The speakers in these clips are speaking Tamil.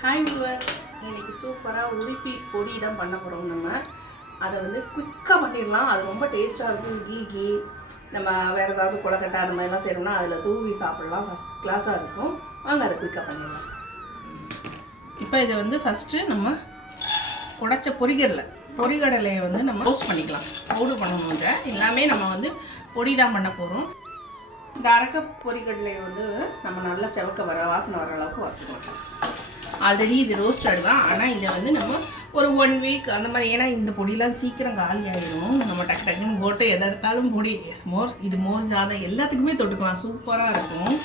ஹாய் வியூவர் இன்னைக்கு சூப்பராக உடுப்பி பொடி தான் பண்ண போகிறோம் நம்ம. அதை வந்து குயிக்காக பண்ணிடலாம். அது ரொம்ப டேஸ்ட்டாக இருக்கும். இட்லிக்கு நம்ம வேறு ஏதாவது கொலக்கட்டை அந்த மாதிரிலாம் செய்யணும்னா அதில் தூவி சாப்பிடலாம். ஃபஸ்ட் கிளாஸாக இருக்கும். வாங்க அதை குயிக்காக பண்ணிடலாம். இப்போ இதை வந்து ஃபஸ்ட்டு நம்ம உடச்ச பொரிகடலை பொறிகடலையை வந்து நம்ம ரோஸ்ட் பண்ணிக்கலாம். பவுடர் பண்ணணுங்க எல்லாமே நம்ம வந்து பொடி தான் பண்ண போகிறோம் இந்த அரைக்க பொரிகடலையை வந்து நம்ம நல்லா செவக்க வர வாசனை வர அளவுக்கு வறுத்துக்கலாம் ஆல்ரெடி இது ரோஸ்டட் தான். ஆனால் இதை வந்து நம்ம ஒரு ஒன் வீக் அந்த மாதிரி ஏன்னா இந்த பொடியெலாம் சீக்கிரம் காலி ஆகிடும் நம்ம டக்கு டக்குன்னு போட்டு எதை எடுத்தாலும் பொடி மோர் இது மோர் ஜாதம் எல்லாத்துக்குமே தொட்டுக்கலாம். சூப்பராக இருக்கும்.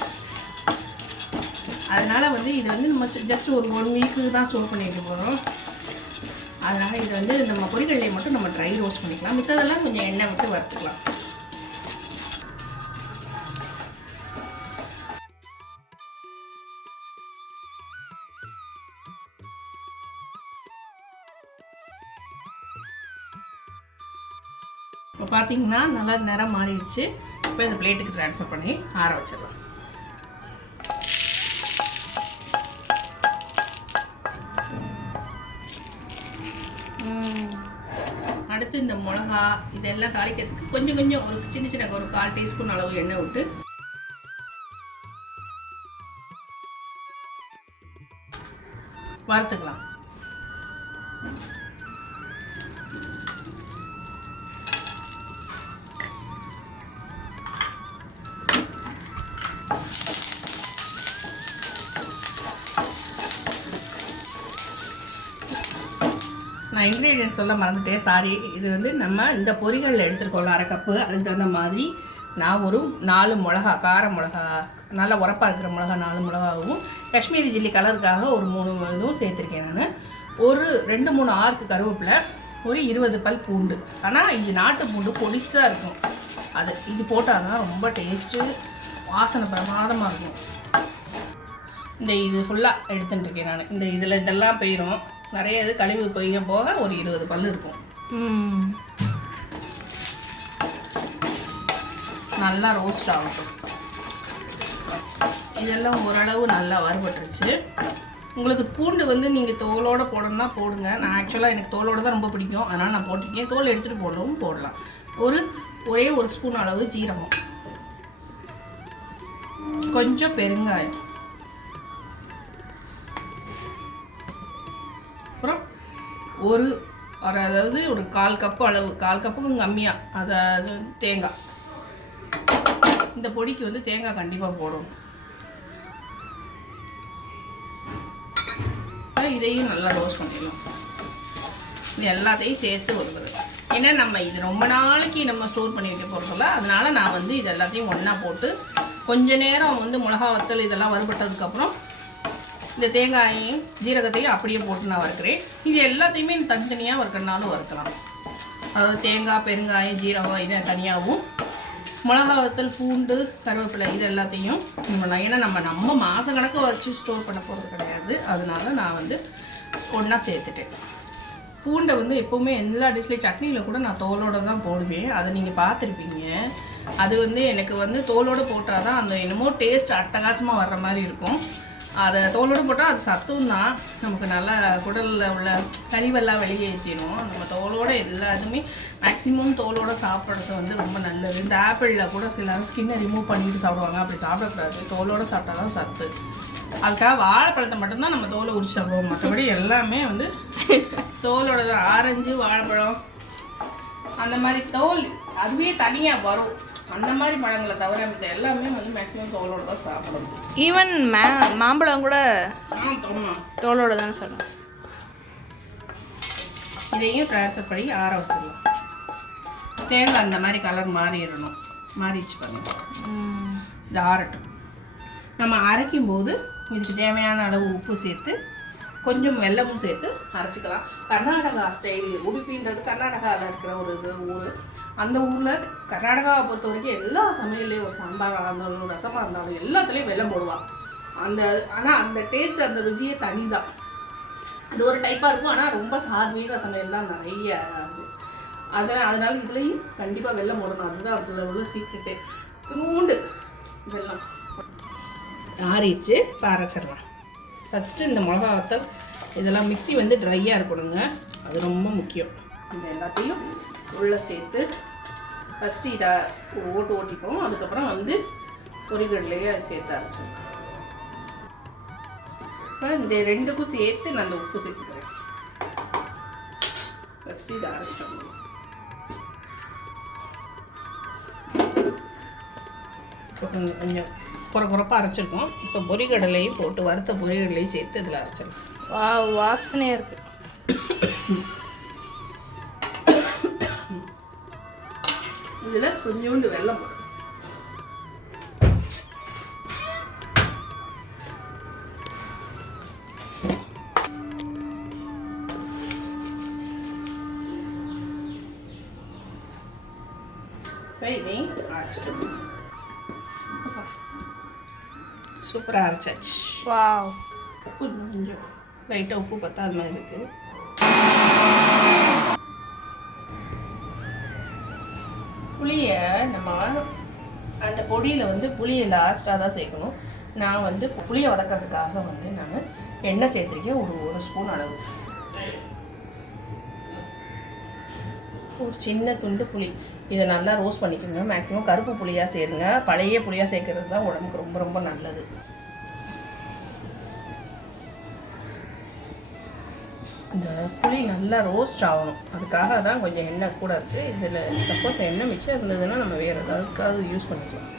அதனால் வந்து இது வந்து நம்ம ஜஸ்ட் ஒரு ஒன் வீக்கு தான் ஸ்டோர் பண்ணிட்டு போகிறோம் அதனால் இதை வந்து நம்ம பொரிகடலையை மட்டும் நம்ம ட்ரை ரோஸ்ட் பண்ணிக்கலாம். மித்ததெல்லாம் கொஞ்சம் எண்ணெய் விட்டு வறுத்துக்கலாம். பார்த்தீங்கன்னா நல்லா நிறம் மாறிடுச்சு. இப்போ இந்த பிளேட்டுக்கு ட்ரான்ஸ்ஃபர் பண்ணி ஆற வச்சிடலாம் அடுத்து இந்த மிளகா இதெல்லாம் தாளிக்கிறதுக்கு கொஞ்சம் கொஞ்சம் ஒரு சின்ன சின்ன ஒரு கால் டீஸ்பூன் அளவு எண்ணெய் விட்டு வறுத்துக்கலாம். நான் இன்க்ரீடியன்ட் சொல்ல மறந்துட்டேன். சாரி இது வந்து நம்ம இந்த பொரிகளில் எடுத்துருக்கோம்ல அரை கப்பு அதுக்கு தகுந்த மாதிரி நான் ஒரு நாலு மிளகா கார மிளகா நல்லா உரப்பாக இருக்கிற மிளகா நாலு மிளகாவும் காஷ்மீரி சில்லி கலருக்காக ஒரு மூணு இதுவும் சேர்த்துருக்கேன் நான். ஒரு ரெண்டு மூணு ஆறுக்கு கருவேப்பிலை ஒரு இருபது பல் பூண்டு. ஆனால் இது நாட்டு பூண்டு பொடிசாக இருக்கும். அது இது போட்டால் தான் ரொம்ப டேஸ்ட்டு வாசனை பிரமாதமாக இருக்கும். இந்த இது ஃபுல்லாக எடுத்துட்டுருக்கேன் நான். இந்த இதில் இதெல்லாம் போயிடும் நிறைய இது கழிவு போய் போக ஒரு இருபது பல்லு இருக்கும். நல்லா ரோஸ்ட் ஆகட்டும். இதெல்லாம் ஓரளவு நல்லா வறுபட்டுருச்சு. உங்களுக்கு பூண்டு வந்து நீங்கள் தோலோட போடணும்னா போடுங்க. நான் ஆக்சுவலாக எனக்கு தோலோட தான் ரொம்ப பிடிக்கும். அதனால் நான் போட்டிருக்கேன் தோல் எடுத்துகிட்டு போடவும் போடலாம். ஒரு ஒரே ஒரு ஸ்பூன் அளவு ஜீரகம். கொஞ்சம் பெருங்காயம். ஒரு ஒரு அதாவது ஒரு கால் கப்பு அளவு கால் கப்புக்கும் கம்மியாக அதாவது தேங்காய். இந்த பொடிக்கு வந்து தேங்காய் கண்டிப்பாக போடணும். இதையும் நல்லா ரோஸ்ட் பண்ணிடலாம். இது எல்லாத்தையும் சேர்த்து வருவது ஏன்னா நம்ம இது ரொம்ப நாளைக்கு நம்ம ஸ்டோர் பண்ணி வைக்க போகிறதில்ல நான் வந்து இது எல்லாத்தையும் ஒன்றா போட்டு கொஞ்ச நேரம் வந்து மிளகா வத்தல் இதெல்லாம் வறுபட்டதுக்கப்புறம் இந்த தேங்காயையும் ஜீரகத்தையும் அப்படியே போட்டு நான் வறுக்கிறேன். இது எல்லாத்தையுமே தனித்தனியாக வறுக்கிறனாலும் வறுக்கலாம். அதாவது தேங்காய் பெருங்காயம் ஜீரகம் இதை தனியாகவும் மிளகா வத்தல் பூண்டு கருவேப்பிலை இது எல்லாத்தையும் நம்ம ஏன்னா நம்ம நம்ம மாத கணக்கு வச்சு ஸ்டோர் பண்ண போகிறது கிடையாது. அதனால நான் வந்து ஒன்றா சேர்த்துட்டேன். பூண்டை வந்து எப்போவுமே எல்லா டிஷ்லேயும் சட்னியில் கூட நான் தோலோடு தான் போடுவேன். அதை நீங்கள் பார்த்துருப்பீங்க. அது வந்து எனக்கு வந்து தோலோடு போட்டால் தான் அந்த என்னமோ டேஸ்ட் அட்டகாசமாக வர்ற மாதிரி இருக்கும். அதை தோலோடு போட்டால் அது சத்தும் தான் நமக்கு நல்லா குடலில் உள்ள கழிவெல்லாம் வெளியேற்றிடும் நம்ம தோலோட எல்லாத்துமே மேக்ஸிமம் தோலோட சாப்பிட்றது வந்து ரொம்ப நல்லது. இந்த ஆப்பிளில் கூட சில ஸ்கின்னை ரிமூவ் பண்ணிட்டு சாப்பிடுவாங்க. அப்படி சாப்பிடக்கூடாது. தோலோட சாப்பிட்டா தான் சத்து. அதுக்காக வாழைப்பழத்தை மட்டும்தான் நம்ம தோலை உரிச்சு சாப்பிடுவோம் மற்றபடி எல்லாமே வந்து தோலோட தான் ஆரஞ்சு வாழைப்பழம். அந்த மாதிரி தோல் அதுவே தனியாக வரும். அந்த மாதிரி பழங்களை தவிர மத்த எல்லாமே வந்து மேக்ஸிமம் தோலோட தான் சாப்பிடணும். ஈவன் மா மாம்பழம் கூட தோலோட தானே சொல்லணும் இதையும் ட்ரான்ஸ்ஃபர் பண்ணி ஆற வச்சிடலாம் தேங்காய் அந்த மாதிரி கலர் மாறிடணும். மாறிடுச்சு பாருங்க. இது ஆறட்டும். நம்ம அரைக்கும் போது இதுக்கு தேவையான அளவு உப்பு சேர்த்து கொஞ்சம் வெல்லமும் சேர்த்து அரைச்சிக்கலாம். கர்நாடகா ஸ்டைல் உடுப்பின்றது கர்நாடகாவில் இருக்கிற ஒரு இது ஊர். அந்த ஊரில் கர்நாடகாவை பொறுத்த வரைக்கும் எல்லா சமையல்லையும் ஒரு சாம்பாராக இருந்தாலும் ரசமாக இருந்தாலும் எல்லாத்துலேயும் வெள்ளம் போடுவாள் அந்த ஆனால் அந்த டேஸ்ட் அந்த ருச்சியே தனி தான் அது ஒரு டைப்பாக இருக்கும். ஆனால் ரொம்ப சார்மீக சமையல் தான் நிறைய அது. அதனால் அதனால இதுலேயும் கண்டிப்பாக வெள்ளம் போடணும். அதுதான் அதில் உள்ள சீக்கிரட்டே துணூண்டு வெள்ளம் ஆறிடுச்சு. இப்போ அரைச்சிடலாம். ஃபஸ்ட்டு இந்த மிளகா வத்தல் இதெல்லாம் மிக்ஸி வந்து ட்ரையாக இருக்கணுங்க. அது ரொம்ப முக்கியம். இந்த எல்லாத்தையும் உள்ளே சேர்த்து ஃபஸ்ட்டு இதை ஒரு ஓட்டு ஓட்டிப்போம். அதுக்கப்புறம் வந்து பொறிகடலையே அதை சேர்த்து அரைச்சோம் இப்போ இந்த ரெண்டுக்கும் சேர்த்து நான் அந்த உப்பு சேர்த்துக்கிறேன். ஃபஸ்ட்டு இதை அரைச்சிட்டோம். கொஞ்சம் கொஞ்சம் குறை குறைப்பாக அரைச்சிருக்கோம். இப்போ பொறிகடலையும் போட்டு வறுத்த பொரிகடலையும் சேர்த்து இதில் அரைச்சிருக்கோம் வா வாசனையாக இருக்கு. இதில் கொஞ்சோண்டு வெல்லம் போடணும் இதையும் அரைச்சிட்டு சூப்பராக அரைச்சாச்சு. வாவ். உப்பு கொஞ்சம். லைட்டாக உப்பு பத்தாத மாதிரி இருக்குது புளியை நம்ம அந்த பொடியில் வந்து புளியை லாஸ்ட்டாக தான் சேர்க்கணும். நான் வந்து புளியை வதக்கிறதுக்காக வந்து நான் எண்ணெய் சேர்த்துருக்கேன். ஒரு ஒரு ஸ்பூன் அளவு. ஒரு சின்ன துண்டு புளி. இதை நல்லா ரோஸ்ட் பண்ணிக்கோங்க. மேக்ஸிமம் கருப்பு புளியாக சேருங்க. பழைய புளியாக சேர்க்கறது தான் உடம்புக்கு ரொம்ப ரொம்ப நல்லது. இந்த புளி நல்லா ரோஸ்ட் ஆகணும். அதுக்காக தான் கொஞ்சம் எண்ணெய் கூட இருக்குது இதில் சப்போஸ் எண்ணெய் மிச்சம் இருந்ததுன்னா நம்ம வேறு ஏதாவதுக்காவது யூஸ் பண்ணிக்கலாம்.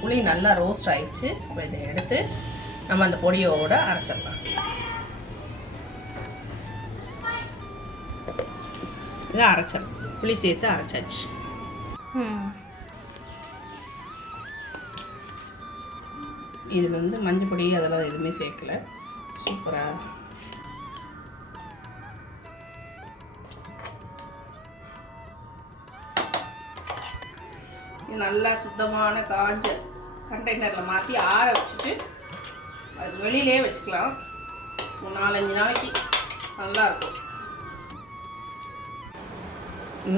புளி நல்லா ரோஸ்ட் ஆயிடுச்சு. இப்போ இதை எடுத்து நம்ம அந்த பொடியோட அரைச்சிடலாம். இதை அரைச்சிடலாம். புளி சேர்த்து அரைச்சாச்சு. இதில் வந்து மஞ்சள் பொடி அதெல்லாம் எதுவுமே சேர்க்கல. சூப்பராக இது நல்லா சுத்தமான காஞ்ச கண்டெய்னரில் மாற்றி ஆற வச்சுட்டு அது வெளியிலே வச்சுக்கலாம். ஒரு நாலஞ்சு நாளைக்கு நல்லா இருக்கும்.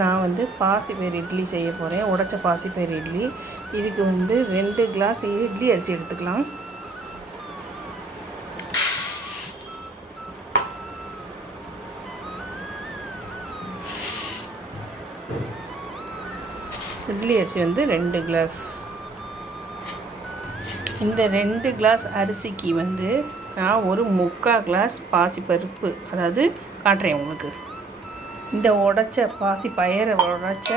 நான் வந்து பாசிப்பயிறு இட்லி செய்ய போகிறேன் உடச்ச பாசிப்பயிறு இட்லி. இதுக்கு வந்து ரெண்டு கிளாஸ் இட்லி அரிசி எடுத்துக்கலாம். இட்லி அரிசி வந்து ரெண்டு கிளாஸ் இந்த ரெண்டு கிளாஸ் அரிசிக்கு வந்து நான் ஒரு முக்கால் கிளாஸ் பாசிப்பருப்பு அதாவது காட்டுறேன் உங்களுக்கு. இந்த உடச்ச பாசி பயிரை உடைச்ச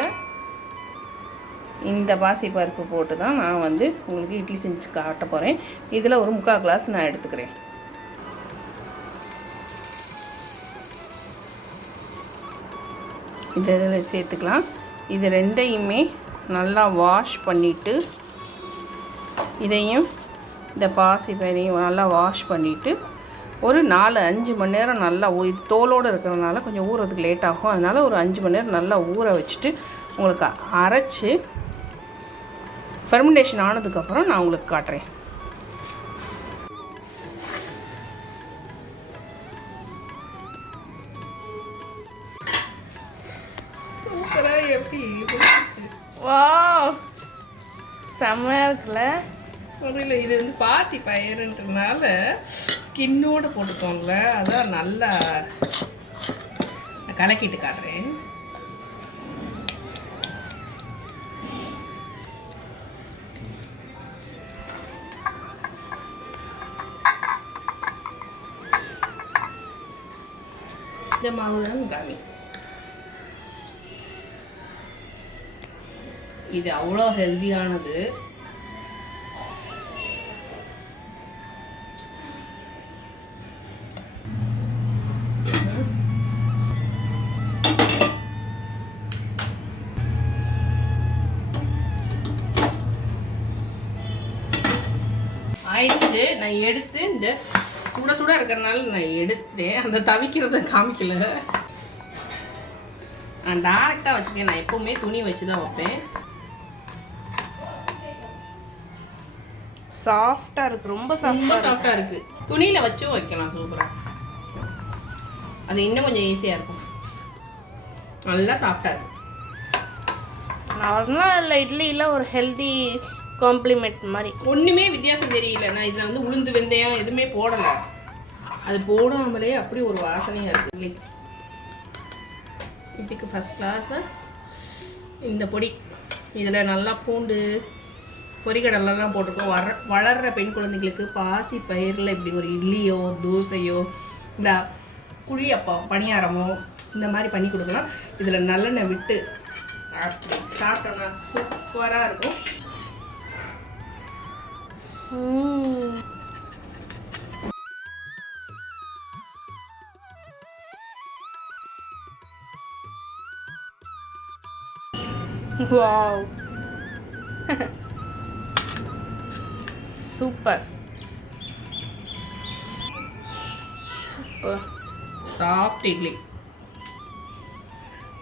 இந்த பாசி பருப்பு போட்டு தான் நான் வந்து உங்களுக்கு இட்லி செஞ்சு காட்ட போகிறேன் இதில் ஒரு முக்கால் கிளாஸ் நான் எடுத்துக்கிறேன். இதை சேர்த்துக்கலாம். இது ரெண்டையுமே நல்லா வாஷ் பண்ணிவிட்டு இதையும் இந்த பாசி பயிரையும் நல்லா வாஷ் பண்ணிவிட்டு ஒரு நாலு அஞ்சு மணி நேரம் நல்லா ஊ தோலோடு இருக்கிறதுனால கொஞ்சம் ஊறதுக்கு லேட் ஆகும். அதனால் ஒரு அஞ்சு மணி நேரம் நல்லா ஊற வச்சுட்டு உங்களுக்கு அரைச்சி ஃபெர்மெண்டேஷன் ஆனதுக்கப்புறம் நான் உங்களுக்கு காட்டுறேன். வாவ் செம்மையாக இருக்குல்ல? புரியல இது வந்து பாசி பயிருன்றனால ஸ்கின்னோடு போட்டுக்கோங்கள அதான் நல்லா நான் கலக்கிட்டு காட்டுறேன். இந்த மாவு தான் காமி இது அவ்வளோ ஹெல்த்தியானது ஆயிடுச்சு. நான் எடுத்து இந்த சுட சுட இருக்கிறனால நான் எடுத்தேன். அந்த தவிக்கிறத காமிக்கல. நான் டேரெக்டாக வச்சுக்கேன். நான் எப்போவுமே துணி வச்சு தான் வைப்பேன். சாஃப்டாக இருக்கு. ரொம்ப ரொம்ப சாஃப்டாக சாஃப்டாக இருக்கு. துணியில் வச்சும் வைக்கலாம். சூப்பராக அது இன்னும் கொஞ்சம் ஈஸியாக இருக்கும். நல்லா சாஃப்டாக இருக்கு. நார்மலாக இல்லை. இட்லியில் ஒரு ஹெல்தி காம்ப்ளிமெண்ட் மாதிரி. ஒன்றுமே வித்தியாசம் தெரியல. நான் இதில் வந்து உளுந்து வெந்தயம் எதுவுமே போடலை. அது போடாமலே அப்படி ஒரு வாசனையாக இருக்குது இதுக்கு ஃபஸ்ட் கிளாஸாக இந்த பொடி. இதில் நல்லா பூண்டு பொரிகடலாம் போட்டிருக்கோம். வர வளர்கிற பெண் குழந்தைங்களுக்கு பாசி பயிரில் இப்படி ஒரு இட்லியோ தோசையோ இல்லை குழியப்பம் பணியாரமோ இந்த மாதிரி பண்ணி கொடுக்கலாம். இதில் நல்லெண்ணெய் விட்டு அப்படி சாப்பிட்டோம்னா சூப்பராக இருக்கும். ம். Super super soft idli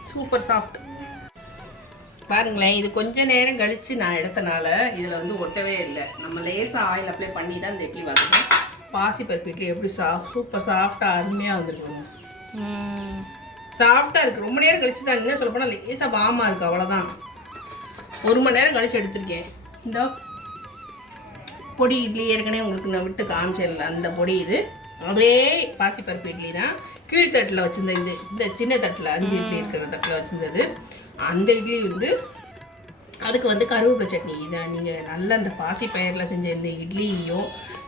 super soft பாருங்களேன் இது கொஞ்ச நேரம் கழித்து நான் எடுத்தனால இதில் வந்து ஒட்டவே இல்லை. நம்ம லேசாக ஆயில் அப்ளை பண்ணி தான் இந்த இட்லி வதக்கணும். பாசிப்பருப்பு இட்லி எப்படி சா சூப்பர் சாஃப்டாக அருமையாக வந்துருக்குங்க. ம். சாஃப்டாக இருக்குது ரொம்ப நேரம் கழிச்சு தான் என்ன சொல்ல போனால் லேசாக வாமாக இருக்குது அவ்வளோதான் ஒரு மணி நேரம் கழிச்சு எடுத்திருக்கேன். இந்த. பொடி இட்லி ஏற்கனவே உங்களுக்கு நான் விட்டு காமிச்சேன்ல அந்த பொடி இது. அதே பாசிப்பருப்பு இட்லி தான். கீழ்த்தட்டில் வச்சிருந்த இது இந்த சின்ன தட்டில் அஞ்சு இட்லி இருக்கிற தட்டில் வச்சிருந்தது. அந்த இட்லி வந்து அதுக்கு வந்து கருவேப்பிலை சட்னி. இதை நீங்கள் நல்ல அந்த பாசி பயிரில் செஞ்ச இந்த இட்லியோ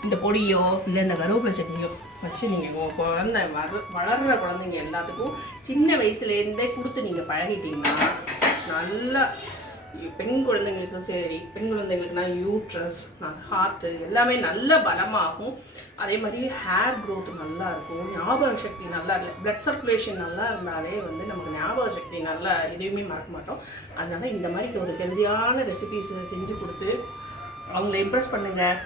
இந்த பொடியோ இல்லை இந்த கருவேப்பிலை சட்னியோ வச்சு நீங்கள் குழந்தை வள வளர்கிற குழந்தைங்க எல்லாத்துக்கும் சின்ன வயசுலேருந்தே கொடுத்து நீங்கள் பழகிட்டீங்கன்னா நல்லா பெண் குழந்தைங்களுக்கும் சரி பெண் குழந்தைங்களுக்குனா யூட்ரஸ் ஹார்ட்டு எல்லாமே நல்ல பலமாகும். அதே மாதிரி ஹேர் க்ரோத் நல்லா இருக்கும். ஞாபக சக்தி நல்லா இல்லை பிளட் சர்க்குலேஷன் நல்லா இருந்தாலே வந்து நமக்கு ஞாபக சக்தி நல்லா எதையுமே மறக்க மாட்டோம். அதனால் இந்த மாதிரி ஒரு ஹெல்தியான ரெசிபிஸ் செஞ்சு கொடுத்து அவங்கள இம்ப்ரெஸ் பண்ணுங்கள்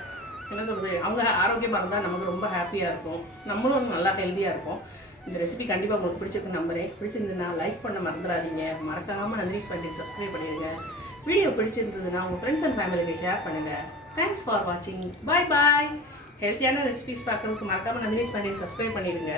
என்ன சொல்கிறது அவங்க ஆரோக்கியமாக இருந்தால் நமக்கு ரொம்ப ஹாப்பியாக இருக்கும். நம்மளும் நல்லா ஹெல்த்தியாக இருக்கும் இந்த ரெசிபி கண்டிப்பாக உங்களுக்கு பிடிச்சிருக்கு நம்புறேன். பிடிச்சிருந்ததுன்னா லைக் பண்ண மறந்துடாதீங்க. மறக்காமல் நந்தினி ஸ்பண்டி சப்ஸ்கிரைப் பண்ணிடுங்க. வீடியோ பிடிச்சிருந்ததுன்னா உங்கள் ஃப்ரெண்ட்ஸ் அண்ட் ஃபேமிலிக்கு ஷேர் பண்ணுங்கள் தேங்க்ஸ் ஃபார் வாட்சிங் பாய் பாய் ஹெல்த்தியான ரெசிபிஸ் பார்க்குறதுக்கு மறக்காமல் நந்தினி பண்ணி சப்ஸ்கிரைப் பண்ணிடுங்க.